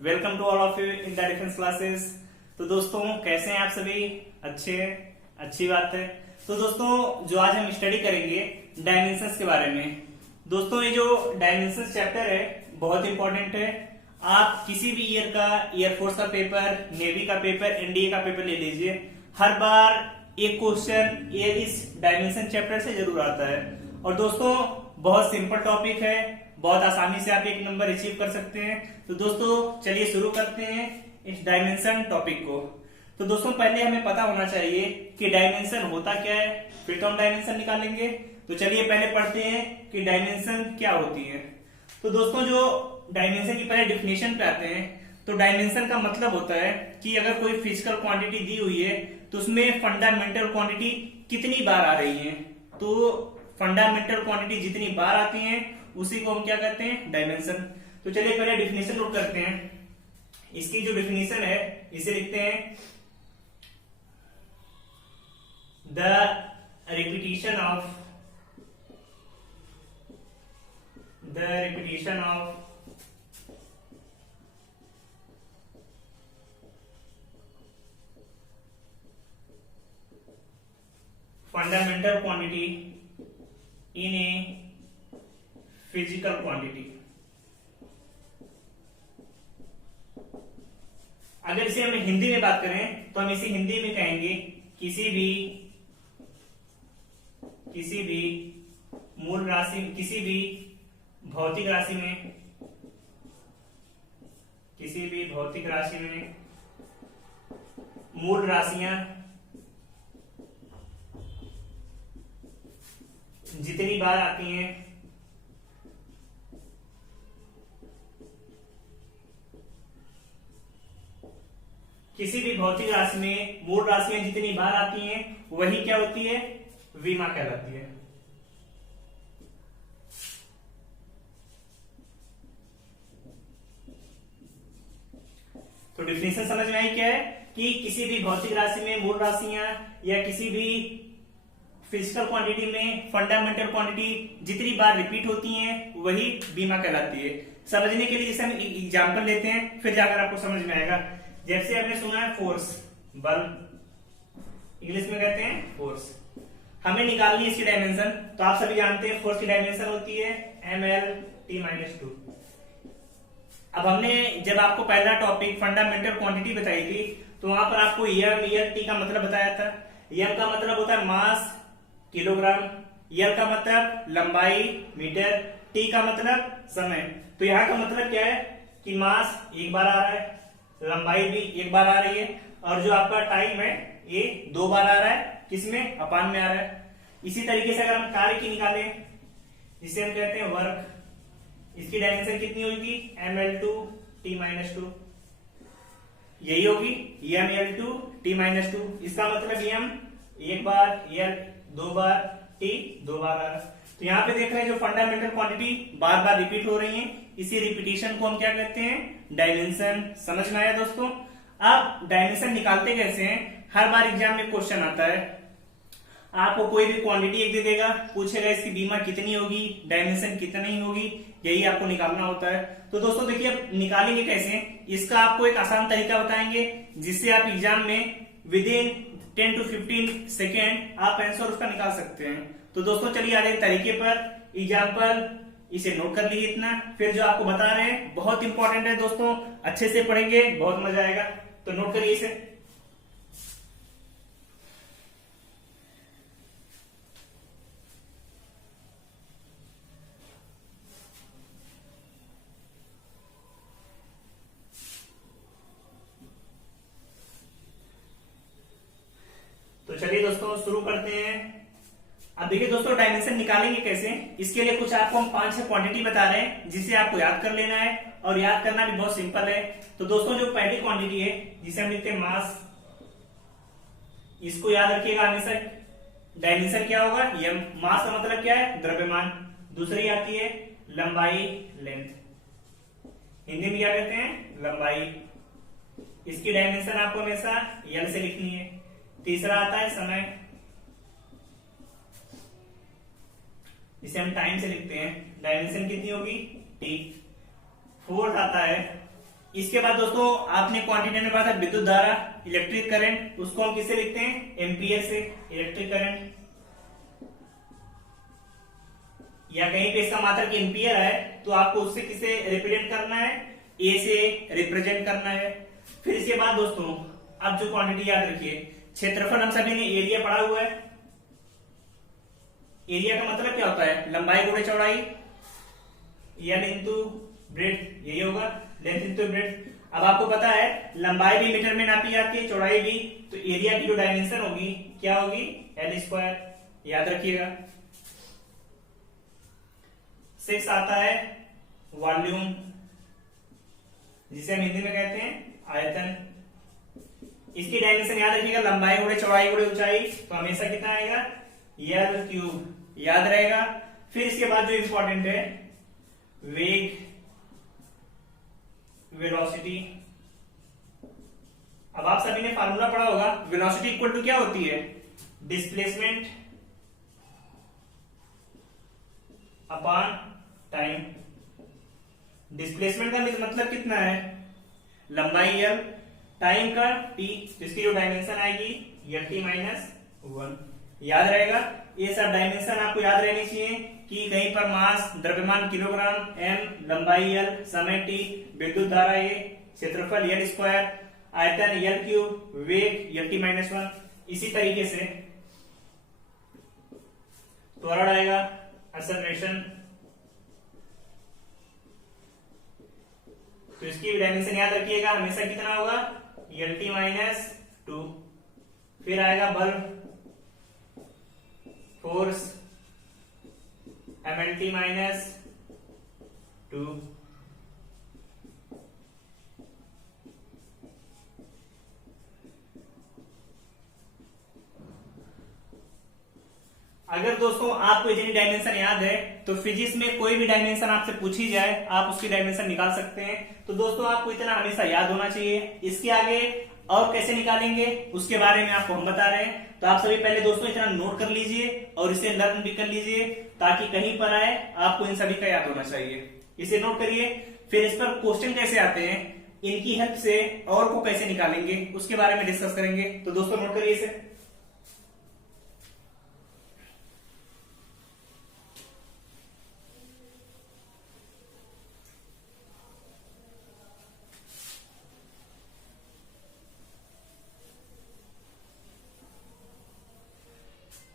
Welcome to all of you in the defence classes. तो दोस्तों कैसे हैं आप सभी? अच्छे हैं, अच्छी बात है। तो दोस्तों जो आज हम स्टडी करेंगे डायमेंशंस के बारे में। दोस्तों ये जो डायमेंशंस चैप्टर है बहुत इंपॉर्टेंट है। आप किसी भी ईयर का एयरफोर्स का पेपर, नेवी का पेपर, एनडीए का पेपर ले लीजिए, हर बार एक क्वेश्चन ये इस डायमेंशन चैप्टर से जरूर आता है। और दोस्तों बहुत सिंपल टॉपिक है, बहुत आसानी से आप एक नंबर अचीव कर सकते हैं। तो दोस्तों चलिए शुरू करते हैं इस डायमेंशन टॉपिक को। तो दोस्तों पहले हमें पता होना चाहिए कि डायमेंशन होता क्या है, फिर तो हम डायमेंशन निकालेंगे। तो चलिए पहले पढ़ते हैं कि डायमेंशन क्या होती है। तो दोस्तों जो डायमेंशन की पहले डेफिनेशन पे आते हैं, तो डायमेंशन का मतलब होता है कि अगर कोई फिजिकल क्वांटिटी दी हुई है तो उसमें फंडामेंटल क्वांटिटी कितनी बार आ रही है। तो फंडामेंटल क्वांटिटी जितनी बार आती है उसी को हम क्या कहते हैं? डायमेंशन। तो चलिए पहले डेफिनेशन नोट करते हैं। इसकी जो डेफिनेशन है इसे लिखते हैं the repetition of fundamental quantity in a physical quantity। अगर इसे हम हिंदी में बात करें तो हम इसे हिंदी में कहेंगे किसी भी मूल राशि, किसी भी भौतिक राशि में मूल राशियां जितनी बार आती हैं किसी भी भौतिक राशि में मूल राशियां जितनी बार आती हैं वही क्या होती है? विमा कहलाती है। तो डिफिनेशन समझ में आई क्या है कि किसी भी भौतिक राशि में मूल राशियां या किसी भी फिजिकल क्वांटिटी में फंडामेंटल क्वांटिटी जितनी बार रिपीट होती हैं वही बीमा कहलाती है। समझने के लिए जैसे हम एग्जांपल लेते हैं फिर जाकर आपको समझ में आएगा। जैसे आपने सुना है फोर्स, बल, इंग्लिश में कहते हैं फोर्स। हमें निकालनी है इसकी डायमेंशन। तो आप सभी जानते हैं फोर्स की डायमेंशन होती है ml/t-2। अब हमने जब आपको पहला टॉपिक फंडामेंटल क्वांटिटी बताई थी तो वहां पर आपको टी का मतलब बताया था। एम का मतलब होता है मास, किलोग्राम, यल का मतलब लंबाई, मीटर, टी का मतलब समय। तो यहाँ का मतलब क्या है कि मास एक बार आ रहा है, लंबाई भी एक बार आ रही है, और जो आपका टाइम है ये 2 बार आ रहा है। किसमें? अपान में आ रहा है। इसी तरीके से अगर हम कार्य की निकालें जिसे हम कहते हैं वर्क, इसकी डायमेंशन कितनी होगी? ml/t-2 यही होगी ml/t-2। इसका मतलब m एक बार, l 2 बार, t 2 बार आ रहा है। तो यहाँ पे देख रहे हैं जो फंडामेंटल क्वांटिटी बार बार रिपीट हो रही है, इसी रिपीटिशन को हम क्या कहते हैं? डायमेंशन। समझ में आया दोस्तों? अब डायमेंशन निकालते कैसे हैं? हर बार एग्जाम में क्वेश्चन आता है, आपको कोई भी क्वांटिटी एक दे देगा, पूछेगा इसकी बीमा कितनी होगी, डायमेंशन कितनी होगी, यही आपको निकालना होता है। तो दोस्तों देखिए अब निकालेंगे कैसे, इसका आपको एक आसान तरीका बताएंगे जिससे आप एग्जाम में विद इन 10 to 15 सेकेंड आप आंसर उसका निकाल सकते हैं। तो दोस्तों चलिए आ रहे तरीके पर। एग्जाम्पल इसे नोट कर लीजिए इतना, फिर जो आपको बता रहे हैं बहुत इंपॉर्टेंट है दोस्तों, अच्छे से पढ़ेंगे बहुत मजा आएगा। तो नोट करिए इसे। तो चलिए दोस्तों शुरू करते हैं। अब देखिए दोस्तों डायमेंशन निकालेंगे कैसे, इसके लिए कुछ आपको हम 5-6 क्वांटिटी बता रहे हैं जिसे आपको याद कर लेना है, और याद करना भी बहुत सिंपल है। तो दोस्तों जो पहली क्वांटिटी है जिसे हम लिखते हैं मास, इसको याद रखिएगा हमेशा। डायमेंशन क्या होगा? यम। मास का मतलब क्या है? द्रव्यमान। दूसरी आती है लंबाई, लेंथ, हिंदी में क्या कहते हैं? लंबाई। इसकी डायमेंशन आपको हमेशा यल से लिखनी है। तीसरा आता है समय, इसे हम टाइम से लिखते हैं, डायमेंशन कितनी होगी टी। फोर्थ आता है इसके बाद दोस्तों आपने क्वांटिटी में पढ़ा था विद्युत धारा, इलेक्ट्रिक करंट, उसको हम किससे लिखते हैं? एम्पियर से। इलेक्ट्रिक करंट या कहीं पे इसका मात्रक एम्पियर है तो आपको उससे किसे रिप्रेजेंट करना है? ए से रिप्रेजेंट करना है। फिर इसके बाद दोस्तों अब जो क्वांटिटी याद रखिए, क्षेत्रफल हम सभी ने एरिया पढ़ा हुआ है। एरिया का मतलब क्या होता है? लंबाई गुणे चौड़ाई, एल इंटू ब्रेड, यही होगा, लेंथ इंटू ब्रेड। अब आपको पता है लंबाई भी मीटर में नापी जाती है, चौड़ाई भी, तो एरिया की जो डायमेंशन होगी क्या होगी? एल स्क्वायर, याद रखिएगा। 6 आता है वॉल्यूम, जिसे हम हिंदी में कहते हैं आयतन। इसकी डायमेंशन याद रखिएगा, लंबाई गुणे चौड़ाई गुणे ऊंचाई, तो हमेशा कितना आएगा? एल क्यूब, याद रहेगा। फिर इसके बाद जो इंपॉर्टेंट है वेग, वेलोसिटी। अब आप सभी ने फार्मूला पढ़ा होगा, वेलोसिटी इक्वल टू क्या होती है? Displacement upon time. डिस्प्लेसमेंट का मतलब कितना है? लंबाई एल, टाइम का टी, तो इसकी जो डायमेंशन आएगी एल टी माइनस 1, याद रहेगा। ये सब डायमेंशन आपको याद रहनी चाहिए कि कहीं पर मास, द्रव्यमान किलोग्राम, एम, लंबाई एल, समय टी, विद्युत धारा ए, क्षेत्रफल एल स्क्वायर, आयतन एल क्यूब, वेग एल टी माइनस 1। इसी तरीके से त्वरण आएगा, एक्सेलरेशन, तो इसकी डायमेंशन याद रखिएगा, हमेशा कितना होगा? L T minus 2। फिर आएगा बल, फोर्स, MLT माइनस 2। अगर दोस्तों आपको इतनी डायमेंशन याद है तो फिजिक्स में कोई भी डायमेंशन आपसे पूछी जाए आप उसकी डायमेंशन निकाल सकते हैं। तो दोस्तों आपको इतना हमेशा याद होना चाहिए। इसके आगे और कैसे निकालेंगे उसके बारे में आपको हम बता रहे हैं। तो आप सभी पहले दोस्तों इतना नोट कर लीजिए और इसे लर्न भी कर लीजिए ताकि कहीं पर आए आपको इन सभी का याद होना चाहिए। इसे नोट करिए। फिर इस पर क्वेश्चन कैसे आते हैं, इनकी हेल्प से और को कैसे निकालेंगे उसके बारे में डिस्कस करेंगे। तो दोस्तों नोट करिए इसे।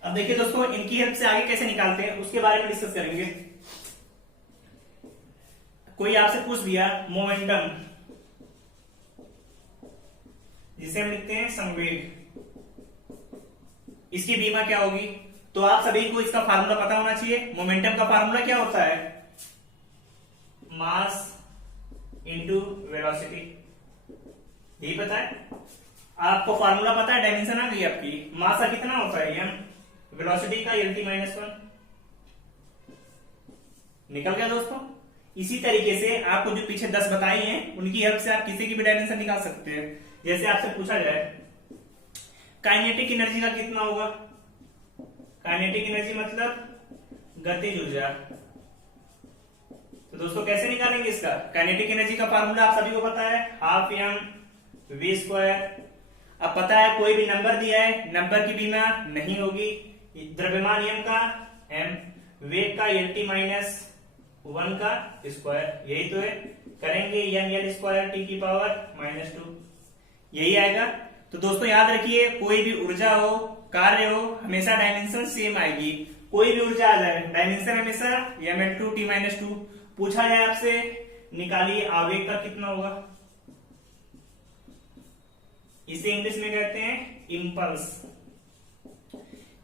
अब देखिए दोस्तों इनकी हेल्प से आगे कैसे निकालते हैं उसके बारे में डिस्कस करेंगे। कोई आपसे पूछ दिया मोमेंटम, जिसे हम लिखते हैं संवेग, इसकी बीमा क्या होगी? तो आप सभी को इसका फार्मूला पता होना चाहिए। मोमेंटम का फार्मूला क्या होता है? मास इंटू वेलोसिटी, यही पता है आपको। फार्मूला पता है, डायमेंशन आ गई आपकी। मास का कितना होता है एम, वेलोसिटी का एल टी माइनस 1, निकल गया दोस्तों। इसी तरीके से आपको जो पीछे 10 बताई हैं उनकी हेल्प से आप किसी की भी डायमेंशन निकाल सकते हैं। जैसे आपसे पूछा जाए काइनेटिक एनर्जी का कितना होगा? काइनेटिक एनर्जी मतलब गतिज ऊर्जा। तो दोस्तों कैसे निकालेंगे इसका? काइनेटिक एनर्जी का फार्मूला आप सभी को पता है, हाफ एम वी स्क्वायर। अब पता है कोई भी नंबर दिया है, नंबर की बीमा नहीं होगी। द्रव्यमान एम का एम, वेग का एल टी माइनस 1 का स्क्वायर, यही तो है। करेंगे एम एल स्क्वायर टी की पावर -2, यही आएगा। तो दोस्तों याद रखिए कोई भी ऊर्जा हो, कार्य हो, हमेशा डायमेंशन सेम आएगी। कोई भी ऊर्जा आ जाए डायमेंशन हमेशा ml2 t-2। पूछा जाए आपसे निकालिए आवेग का कितना होगा, इसे इंग्लिश में कहते हैं इंपल्स,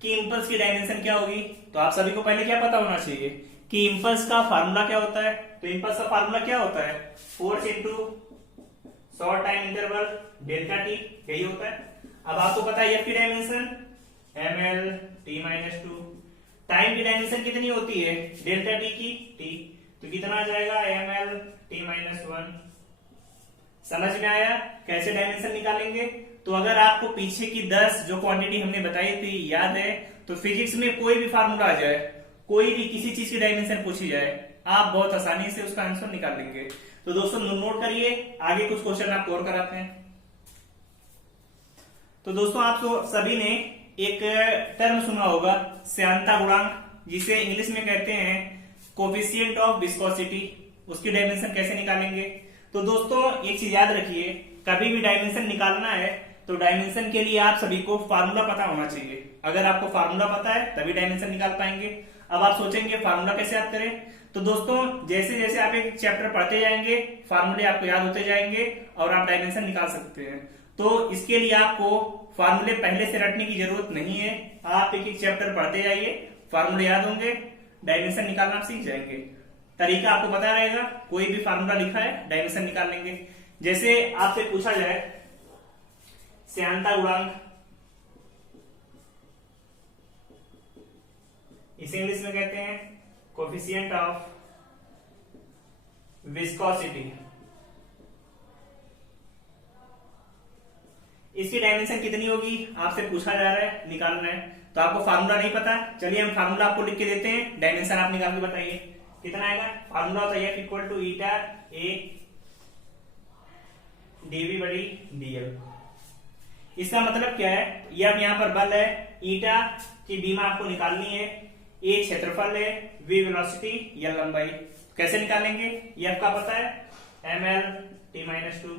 कि इंपल्स की डायमेंशन क्या होगी। तो आप सभी को पहले क्या पता होना चाहिए कि इंपल्स का फार्मूला क्या होता है। तो इंपल्स का फार्मूला क्या होता है? Force into short time interval delta T, यही होता है। अब आपको पता है एफ की डायमेंशन ml t-2, टाइम की डायमेंशन कितनी होती है डेल्टा टी की t, तो कितना आ जाएगा ml t-1। समझ में आया कैसे डायमेंशन निकालेंगे? तो अगर आपको पीछे की 10 जो क्वांटिटी हमने बताई थी याद है, तो फिजिक्स में कोई भी फार्मूला आ जाए, कोई भी किसी चीज की डायमेंशन पूछी जाए, आप बहुत आसानी से उसका आंसर निकाल लेंगे। तो दोस्तों नोट करिए, आगे कुछ क्वेश्चन आपको और कराते हैं। तो दोस्तों आप सभी ने एक टर्म सुना होगा श्यानता गुणांक, जिसे इंग्लिश में कहते हैं कोफिशिएंट ऑफ विस्कोसिटी। उसकी डायमेंशन कैसे निकालेंगे? तो दोस्तों एक चीज याद रखिए, कभी भी डायमेंशन निकालना है तो डायमेंशन के लिए आप सभी को फार्मूला पता होना चाहिए। अगर आपको फार्मूला पता है तभी डायमेंशन निकाल पाएंगे। अब आप सोचेंगे फार्मूला कैसे याद करें? तो दोस्तों जैसे जैसे आप एक चैप्टर पढ़ते जाएंगे फार्मूले आपको याद होते जाएंगे और आप डायमेंशन निकाल सकते हैं। तो इसके लिए आपको फार्मूले पहले से रटने की जरूरत नहीं है, आप एक एक चैप्टर पढ़ते जाइए, फार्मूले याद होंगे, डायमेंशन निकालना आप सीख जाएंगे। तरीका आपको पता रहेगा, कोई भी फार्मूला लिखा है डायमेंशन निकाल लेंगे। जैसे आपसे पूछा जाए श्यानता गुणांक, इसे इंग्लिश में कहते हैं कोफिशिएंट ऑफ विस्कोसिटी। इसकी डायमेंशन कितनी होगी आपसे पूछा जा रहा है, निकालना है। तो आपको फार्मूला नहीं पता, चलिए हम फार्मूला आपको लिख के देते हैं, डायमेंशन आप निकाल के बताइए कितना आएगा। फार्मूला होता है F equal to eta a dv बड़ी डीएल। इसका मतलब क्या है, ये अब यहाँ पर बल है, ईटा की बीमा आपको निकालनी है, ए क्षेत्रफल है, वी वेलोसिटी, एल लंबाई। कैसे निकालेंगे? F का पता है ml t-2,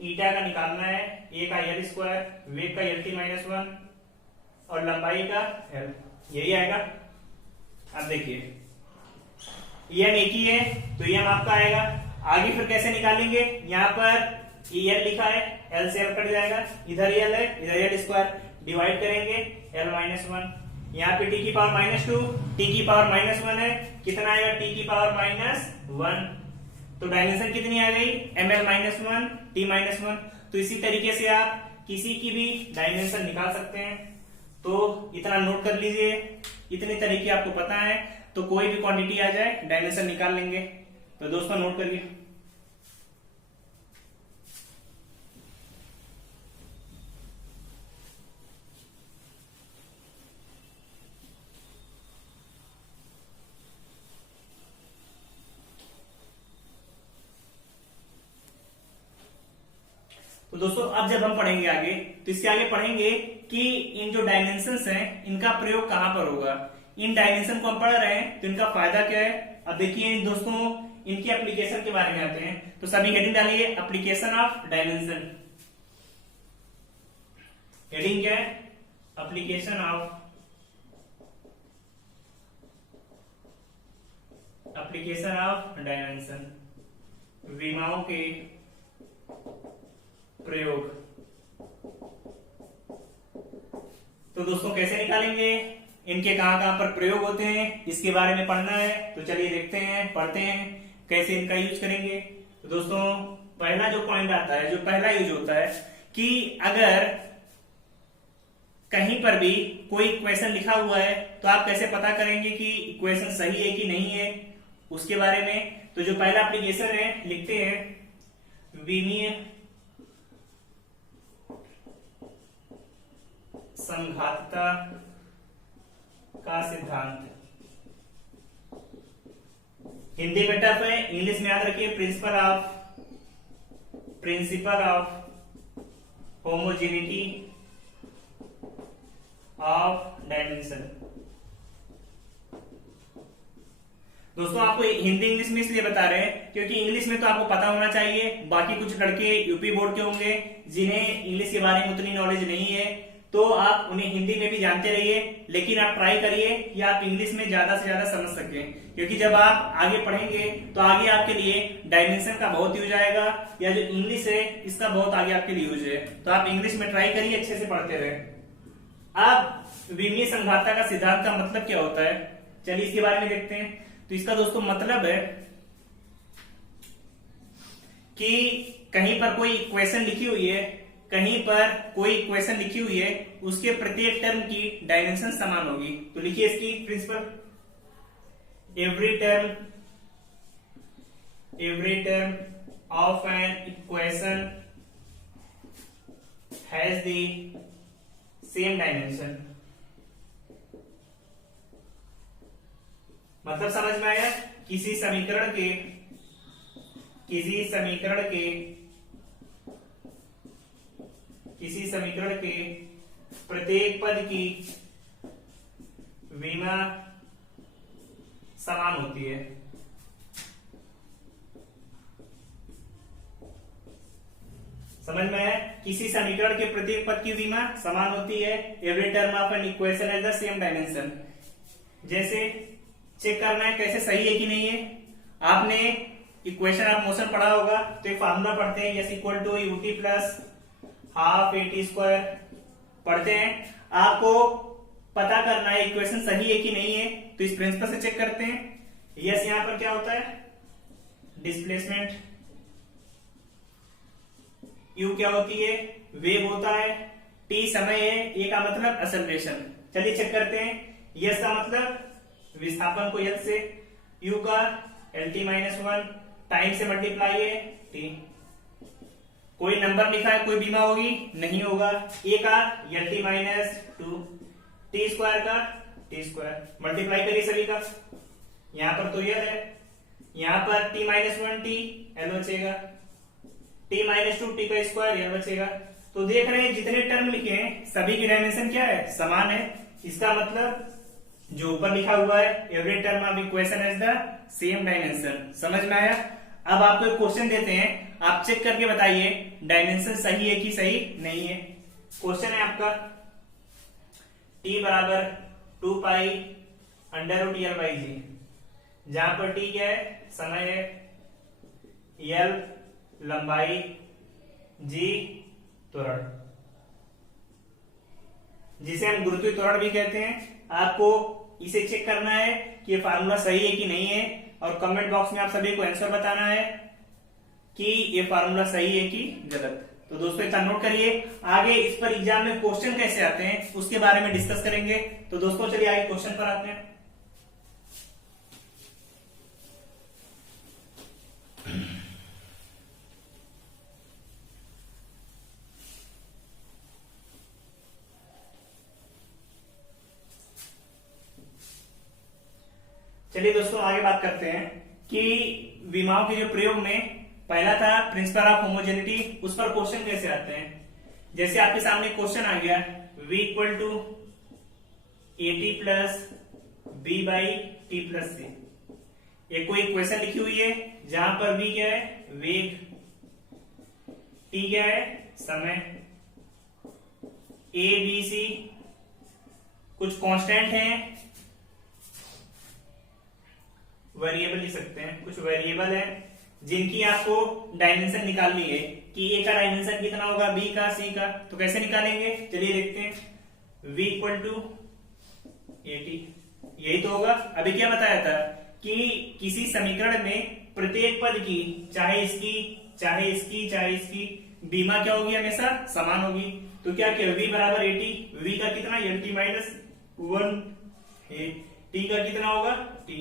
ईटा का निकालना है, ए का एल स्क्वायर, वेग का एल t-1 और लंबाई का एल, यही आएगा। अब देखिए एन एक ही है तो एम आपका आएगा। आगे फिर कैसे निकालेंगे? यहाँ पर एल लिखा है, एल से एल कट जाएगा, इधर एल है, इधर एल स्क्वायर, डिवाइड करेंगे l-1। यहाँ पे t की पावर -2, t की पावर -1 है, कितना आएगा t की पावर -1। तो डायमेंशन कितनी आ गई? ml-1 t-1। तो इसी तरीके से आप किसी की भी डायमेंशन निकाल सकते हैं। तो इतना नोट कर लीजिए, इतने तरीके आपको पता है तो कोई भी क्वांटिटी आ जाए डायमेंशन निकाल लेंगे। तो दोस्तों नोट करिए। तो दोस्तों अब जब हम पढ़ेंगे आगे, तो इसके आगे पढ़ेंगे कि इन जो डायमेंशंस हैं इनका प्रयोग कहां पर होगा। इन डायमेंशन को हम पढ़ रहे हैं तो इनका फायदा क्या है। अब देखिए दोस्तों इनकी एप्लीकेशन के बारे में आते हैं, तो सभी हेडिंग डालिए एप्लीकेशन ऑफ डायमेंशन। हेडिंग क्या है? एप्लीकेशन ऑफ डायमेंशन, विमाओं के प्रयोग। तो दोस्तों कैसे निकालेंगे, इनके कहां कहां पर प्रयोग होते हैं, इसके बारे में पढ़ना है। तो चलिए देखते हैं, पढ़ते हैं कैसे इनका यूज करेंगे। तो दोस्तों पहला जो पॉइंट आता है, जो पहला यूज होता है कि अगर कहीं पर भी कोई इक्वेशन लिखा हुआ है तो आप कैसे पता करेंगे कि इक्वेशन सही है कि नहीं है, उसके बारे में। तो जो पहला एप्लीकेशन है लिखते हैं विमीय संघातता का सिद्धांत। हिंदी में टफ है, इंग्लिश में याद रखिए principle of homogeneity of dimension. दोस्तों आपको हिंदी इंग्लिश में इसलिए बता रहे हैं क्योंकि इंग्लिश में तो आपको पता होना चाहिए। बाकी कुछ लड़के यूपी बोर्ड के होंगे जिन्हें इंग्लिश के बारे में उतनी नॉलेज नहीं है, तो आप उन्हें हिंदी में भी जानते रहिए, लेकिन आप ट्राई करिए कि आप इंग्लिश में ज्यादा से ज्यादा समझ सकें, क्योंकि जब आप आगे पढ़ेंगे तो आगे आपके लिए डायमेंशन का बहुत यूज आएगा, या जो इंग्लिश है इसका बहुत आगे आपके लिए यूज है। तो आप इंग्लिश में ट्राई करिए, अच्छे से पढ़ते रहे। अब विमीय संघातता का सिद्धांत का मतलब क्या होता है, चलिए इसके बारे में देखते हैं। तो इसका दोस्तों मतलब है कि कहीं पर कोई इक्वेशन लिखी हुई है, कहीं पर कोई इक्वेशन लिखी हुई है, उसके प्रत्येक टर्म की डायमेंशन समान होगी। तो लिखिए इसकी principle, every term of an equation has the same dimension. मतलब समझ में आया किसी समीकरण के प्रत्येक पद की विमा समान होती है। समझ में है? किसी समीकरण के प्रत्येक पद की विमा समान होती है। Every term of an equation has the same dimension. जैसे चेक करना है कैसे सही है कि नहीं है। आपने इक्वेशन ऑफ मोशन पढ़ा होगा तो एक फार्मूला पढ़ते हैं, S equal to ut plus half at square पढ़ते हैं। आपको पता करना है इक्वेशन सही है कि नहीं है, तो इस प्रिंसिपल से चेक करते हैं। यस यहां पर क्या होता है, डिस्प्लेसमेंट। यू क्या होती है, वेग होता है। टी समय है, ए का मतलब एक्सेलरेशन। चलिए चेक करते हैं। यस का मतलब विस्थापन को एल से, यू का L T minus one, time से मल्टीप्लाई है टी। कोई नंबर लिखा है, कोई बीमा होगी नहीं होगा। ए का L T minus two, T square का टी स्क्वायर, मल्टीप्लाई करिए सभी का। यहां पर तो एल है, यहां पर T minus one T L बचेगा, टी माइनस टू टी का स्क्वायर एल बचेगा। तो देख रहे हैं जितने टर्म लिखे हैं सभी की डायमेंशन क्या है, समान है। इसका मतलब जो ऊपर लिखा हुआ है every term of equation has the same dimension. समझ में आया? अब आपको एक क्वेश्चन देते हैं, आप चेक करके बताइए डायमेंशन सही है कि सही नहीं है। क्वेश्चन है आपका t बराबर 2 pi under root L by G, जहां पर t क्या है, समय है, l लंबाई, g त्वरण, जिसे हम गुरुत्वीय त्वरण भी कहते हैं। आपको इसे चेक करना है कि ये फार्मूला सही है कि नहीं है, और कमेंट बॉक्स में आप सभी को आंसर बताना है कि ये फार्मूला सही है कि गलत। तो दोस्तों इतना नोट करिए। आगे इस पर एग्जाम में क्वेश्चन कैसे आते हैं उसके बारे में डिस्कस करेंगे। तो दोस्तों चलिए आगे क्वेश्चन पर आते हैं। चलिए दोस्तों आगे बात करते हैं कि विमाओं के जो प्रयोग में पहला था प्रिंसिपल ऑफ होमोजेनिटी, उस पर क्वेश्चन कैसे आते हैं। जैसे आपके सामने क्वेश्चन आ गया v equal to A T plus B by T plus C. एक कोई इक्वेशन लिखी हुई है जहां पर v क्या है, वेग, t क्या है, समय, a b c कुछ कांस्टेंट हैं, वेरिएबल लिख सकते हैं, कुछ वेरिएबल है जिनकी आपको डायमेंशन निकालनी है कि ए का डायमेंशन कितना होगा, बी का, सी का। तो कैसे निकालेंगे, चलिए देखते हैं। v equal to A t, यही तो होगा। अभी क्या बताया था कि किसी समीकरण में प्रत्येक पद की, चाहे इसकी चाहे इसकी चाहे इसकी, बीमा क्या होगी, हमेशा समान होगी। तो क्या किया, v बराबर ए टी, v का कितना, L T minus one, T का कितना होगा, टी।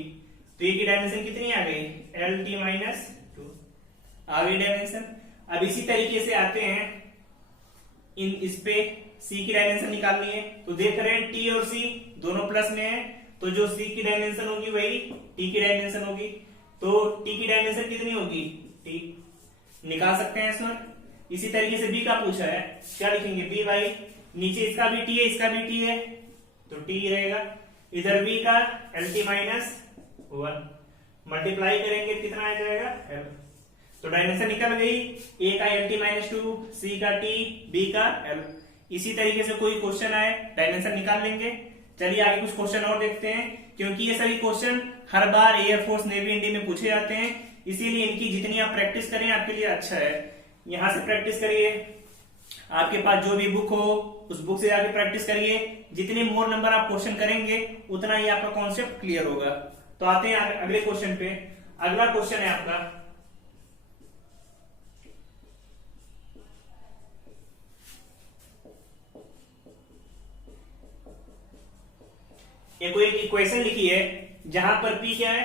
तो ए की डायमेंशन कितनी आ गई, एल टी माइनस टू आ गई डायमेंशन। अब इसी तरीके से आते हैं इस पे सी की डायमेंशन निकालनी है। तो देख रहे हैं टी और सी दोनों प्लस में है, तो जो सी की डायमेंशन होगी वही टी की डायमेंशन होगी। तो टी की डायमेंशन कितनी होगी, टी, निकाल सकते हैं इसमें। इसी तरीके से बी का पूछा है, क्या लिखेंगे, बी बाई, नीचे इसका भी टी है इसका भी टी है तो टी रहेगा। इधर बी का L T minus one, multiply करेंगे कितना आ जाएगा, एल। तो डायमेंशन निकल गई, ए का एल टी माइनस टू, सी का टी, बी का एल। इसी तरीके से कोई क्वेश्चन आए डायमेंशन निकाल लेंगे। चलिए आगे कुछ क्वेश्चन और देखते हैं, क्योंकि ये सभी क्वेश्चन हर बार एयरफोर्स, नेवी, इंडिया में पूछे जाते हैं, इसीलिए इनकी जितनी आप प्रैक्टिस करें आपके लिए अच्छा है। यहां से प्रैक्टिस करिए, आपके पास जो भी बुक हो उस बुक से जाके प्रैक्टिस करिए। जितने मोर नंबर आप क्वेश्चन करेंगे उतना ही आपका कॉन्सेप्ट क्लियर होगा। तो आते हैं अगले क्वेश्चन पे। अगला क्वेश्चन है आपका, ये कोई एक इक्वेशन लिखी है जहां पर P क्या है,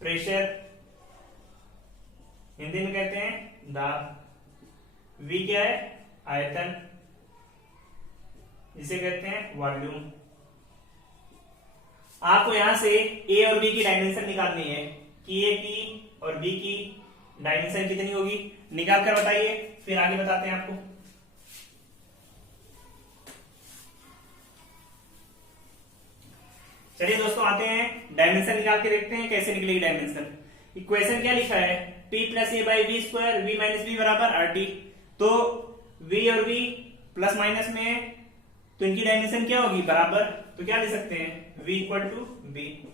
प्रेशर, हिंदी में कहते हैं दाब, V क्या है, आयतन, जिसे कहते हैं वॉल्यूम, आपको यहां से ए और बी की डायमेंशन निकालनी है कि ए की और बी की डायमेंशन कितनी होगी, निकाल कर बताइए, फिर आगे बताते हैं आपको। चलिए दोस्तों आते हैं डायमेंशन निकाल के देखते हैं कैसे निकलेगी डायमेंशन। इक्वेशन क्या लिखा है, p plus A by V square V minus B बराबर आर टी। तो v और v प्लस माइनस में है तो इनकी डायमेंशन क्या होगी, बराबर। तो क्या लिख सकते हैं, v इक्वल टू बी।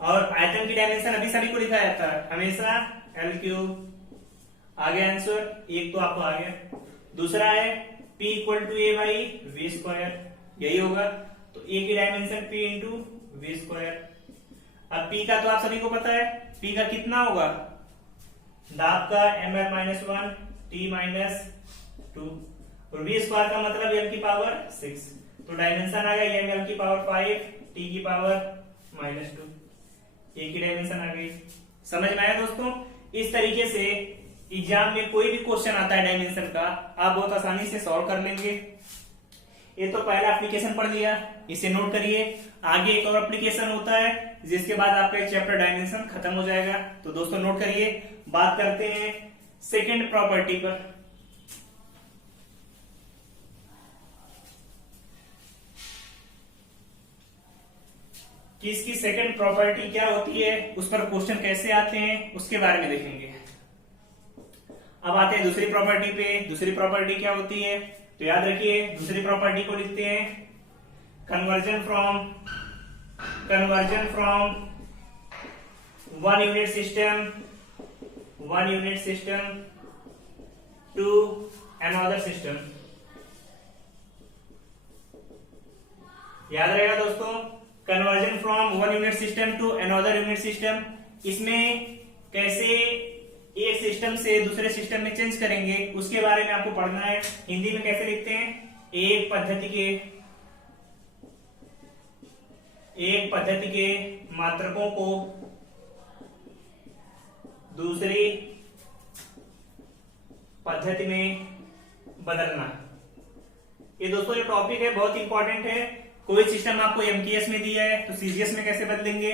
और आयतन की डायमेंशन अभी सभी को लिखा जाता है हमेशा l क्यूब। आगे आंसर एक तो आपको आ गया। दूसरा है p equal to A by V square, यही होगा। तो a की dimension p into V square. अब p का तो आप सभी को पता है, p का कितना होगा, दाब का ml minus one t minus two, और वी स्क्वायर का मतलब m की पावर 6। तो डायमेंशन आ गया ml की पावर 5 t की पावर माइनस टू, a की डायमेंशन आ गई। समझ में आया दोस्तों। इस तरीके से एग्जाम में कोई भी क्वेश्चन आता है डायमेंशन का, आप बहुत आसानी से सॉल्व कर लेंगे। ये तो पहला एप्लीकेशन पढ़ लिया, इसे नोट करिए। आगे एक और एप्लीकेशन होता है जिसके बाद आपका चैप्टर डायमेंशन खत्म हो जाएगा। तो दोस्तों नोट करिए। बात करते हैं सेकंड प्रॉपर्टी पर। कि इसकी सेकंड प्रॉपर्टी क्या होती है, उस पर क्वेश्चन कैसे आते हैं, उसके बारे में देखेंगे। अब आते हैं दूसरी प्रॉपर्टी पे। दूसरी प्रॉपर्टी क्या होती है, तो याद रखिए दूसरी प्रॉपर्टी को लिखते हैं conversion from one unit system to another system. याद रहेगा दोस्तों, conversion from one unit system to another unit system. इसमें कैसे एक सिस्टम से दूसरे सिस्टम में चेंज करेंगे उसके बारे में आपको पढ़ना है। हिंदी में कैसे लिखते हैं, एक पद्धति के मात्रकों को दूसरी पद्धति में बदलना। ये दोस्तों जो टॉपिक है बहुत इंपॉर्टेंट है। कोई सिस्टम आपको एमटीएस में दिया है तो सीजीएस में कैसे बदलेंगे,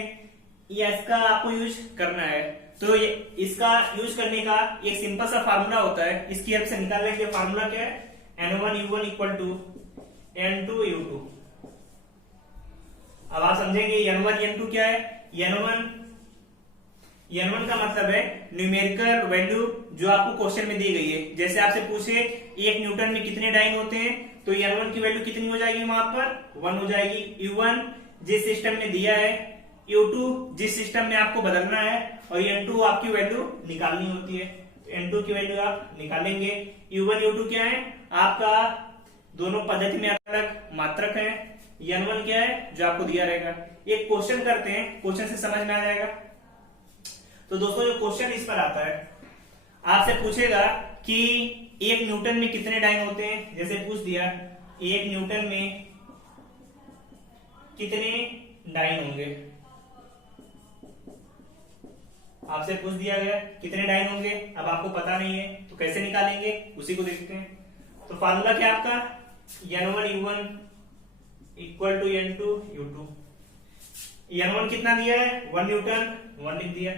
ये इसका आपको यूज करना है। तो इसका यूज करने का एक सिंपल सा फार्मूला होता है, इसकी हेल्प से निकाल लेंगे। फार्मूला क्या है, N1U1 इक्वल टू N2U2। अब आप समझेंगे N1 N2 क्या है। N1 का मतलब है न्यूमेरिकल वैल्यू जो आपको क्वेश्चन में दी गई है। जैसे आपसे पूछे 1 न्यूटन में कितने डाइन होते हैं, तो N1 की वैल्यू कितनी हो जाएगी, वहां पर 1 हो जाएगी। U1 जिस सिस्टम में दिया है, U2 जिस सिस्टम में आपको बदलना है, और N2 आपकी वैल्यू निकालनी होती है। तो N2 की वैल्यू आप निकालेंगे। U1 U2 क्या है, आपका दोनों पद्धति में अलग मात्रक है। N1 क्या है, जो आपको दिया रहेगा। एक क्वेश्चन करते हैं, क्वेश्चन से समझ में आ जाएगा। तो दोस्तों जो क्वेश्चन इस पर आता है, आपसे पूछेगा कि 1 न्यूटन में कितने डाइन होते हैं। जैसे पूछ दिया 1 न्यूटन में कितने डाइन होंगे, आपसे पूछ दिया गया कितने डाइन होंगे। अब आपको पता नहीं है तो कैसे निकालेंगे, उसी को देखते हैं। तो फार्मूला क्या आपका, N1U1 equal to N2U2। N1 कितना दिया है, 1 न्यूटन, 1 लिख दिया।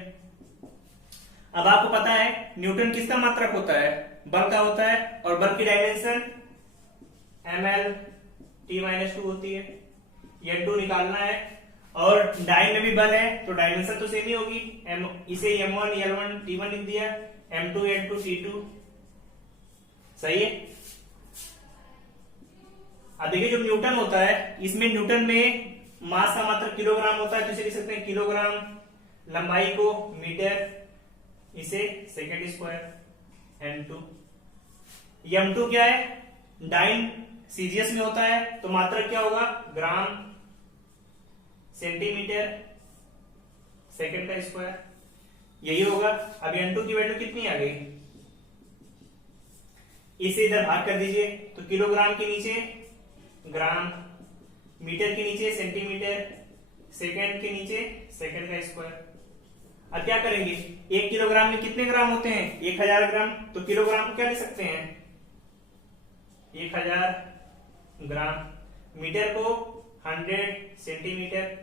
अब आपको पता है न्यूटन किसका मात्रक होता है, बल का होता है, और बल की डायमेंशन ml t-2 होती है। N2 निकालना है, और डाइन में भी बल है तो डायमेंशन तो सेम ही होगी। इसे M1 L1 T1 लिख दिया, M2 L2 T2। सही है। अब देखिए जो न्यूटन होता है, इसमें न्यूटन में मास का मात्रक किलोग्राम होता है, तो इसे लिख सकते हैं किलोग्राम। लंबाई को मीटर, इसे सेकेंड स्क्वायर M2। M2 क्या है, डाइन सीजीएस में होता है तो मात्रक क्या होगा, ग्राम सेंटीमीटर सेकंड का स्क्वायर, यही होगा। अब N2 की वैल्यू कितनी आ गई, इसे इधर भाग कर दीजिए तो किलोग्राम के नीचे ग्राम, मीटर के नीचे सेंटीमीटर, सेकंड के नीचे सेकंड का स्क्वायर। अब क्या करेंगे, 1 किलोग्राम में कितने ग्राम होते हैं, 1000 ग्राम। तो किलोग्राम को क्या लिख सकते हैं, 1000 ग्राम। मीटर को 100 सेंटीमीटर,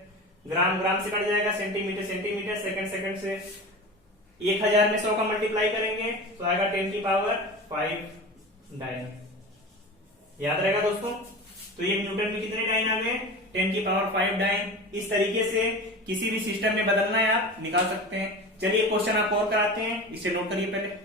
ग्राम ग्राम से कट जाएगा, सेंटीमीटर सेंटीमीटर, सेकंड सेकंड से 1000 में 100 का मल्टीप्लाई करेंगे तो आएगा 10 की पावर 5 डाइन। याद रहेगा दोस्तों। तो ये न्यूटन में कितने डाइन आ गए? 10 की पावर 5 डाइन। इस तरीके से किसी भी सिस्टम में बदलना है आप निकाल सकते हैं। चलिए क्वेश्चन आप और कराते हैं, इसे नोट करिए पहले।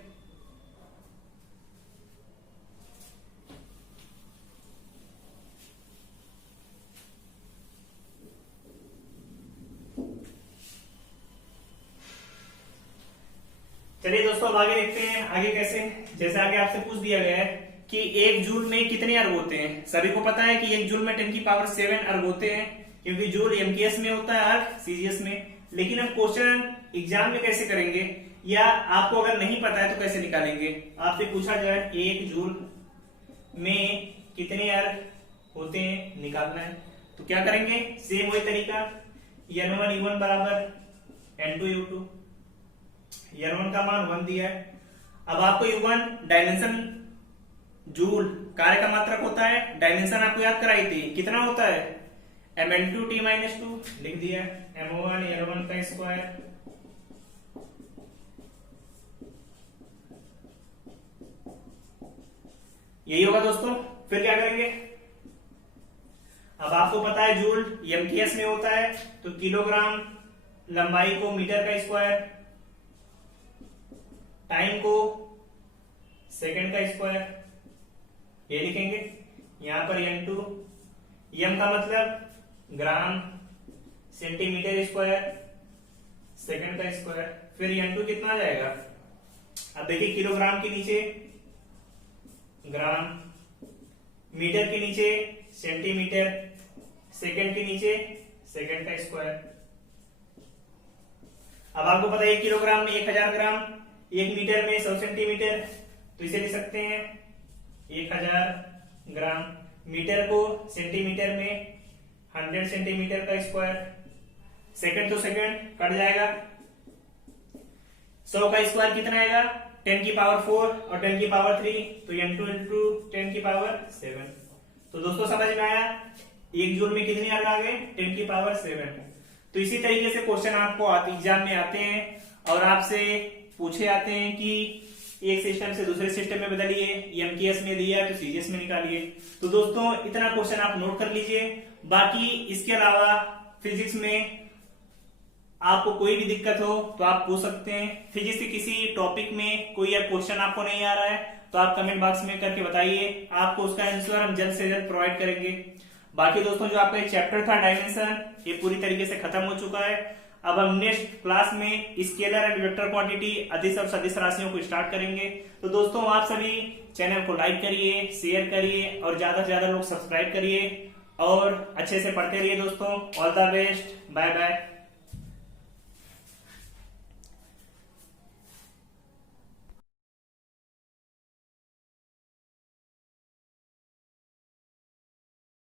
चलिए दोस्तों अब आगे देखते हैं, आगे कैसे। जैसे आगे आपसे पूछ दिया गया है कि 1 जूल में कितने अर्ग होते हैं। सभी को पता है कि 1 जूल में 10 की पावर 7 अर्ग होते हैं, क्योंकि जूल एमकेएस में होता है, अर्ग सीजीएस में। लेकिन हम क्वेश्चन एग्जाम में कैसे करेंगे, या आपको अगर नहीं पता है तो कैसे निकालेंगे। आपसे पूछा जाए 1 जूल में कितने अर्ग होते हैं, निकालना है तो क्या करेंगे? सेम वही तरीका, N1 U1 बराबर N2 U2। N1 का मान 1 दिया है। अब आपको U1 डायमेंशन, जूल कार्य का मात्रक होता है, डायमेंशन आपको याद कराई थी, कितना होता है? Mn2T-2 लिख दिया, M1 L1 का स्क्वायर। यही होगा दोस्तों। फिर क्या करेंगे? अब आपको पता है जूल एमकेएस में होता है, तो किलोग्राम लंबाई को मीटर का स्क्वायर, टाइम को सेकंड का स्क्वायर, ये लिखेंगे। यहां पर N2, M का मतलब ग्राम सेंटीमीटर स्क्वायर, सेकंड का स्क्वायर। फिर N2 कितना आ जाएगा? अब देखिए किलोग्राम के नीचे ग्राम, मीटर के नीचे सेंटीमीटर, सेकंड के नीचे सेकंड का स्क्वायर। अब आपको पता है 1 किलोग्राम में 1000 ग्राम, 1 मीटर में 100 सेंटीमीटर, तो इसे लिख सकते हैं 1000 ग्राम। मीटर को सेंटीमीटर में 100 सेंटीमीटर का स्क्वायर, सेकंड तो सेकंड कट जाएगा, 100 का स्क्वायर कितना आएगा? 10 की पावर 4 और 10 की पावर 3, तो N2 इंटू 10 की पावर 7। तो दोस्तों समझ में आया 1 जूल में कितने अर्ग आ गए? 10 की पावर 7। तो इसी तरीके से क्वेश्चन आपको एग्जाम में आते हैं और आपसे पूछे आते हैं कि एक सिस्टम से दूसरे सिस्टम में बदलिए, एमकेएस में दिया तो सीजीएस में निकालिए। तो दोस्तों इतना क्वेश्चन आप नोट कर लीजिए। बाकी इसके अलावा फिजिक्स में आपको कोई भी दिक्कत हो तो आप पूछ सकते हैं। फिजिक्स के किसी टॉपिक में कोई क्वेश्चन आपको नहीं आ रहा है तो आप कमेंट बॉक्स में करके बताइए, आपको उसका आंसर हम जल्द से जल्द प्रोवाइड करेंगे। बाकी दोस्तों जो आपका चैप्टर था डायमेंशन, ये पूरी तरीके से खत्म हो चुका है। अब हम नेक्स्ट क्लास में स्केलर एंड वेक्टर क्वांटिटी, अदिश और सदिश राशियों को स्टार्ट करेंगे। तो दोस्तों आप सभी चैनल को लाइक करिए, शेयर करिए और ज्यादा से ज्यादा लोग सब्सक्राइब करिए और अच्छे से पढ़ते रहिए दोस्तों। All the best, bye bye.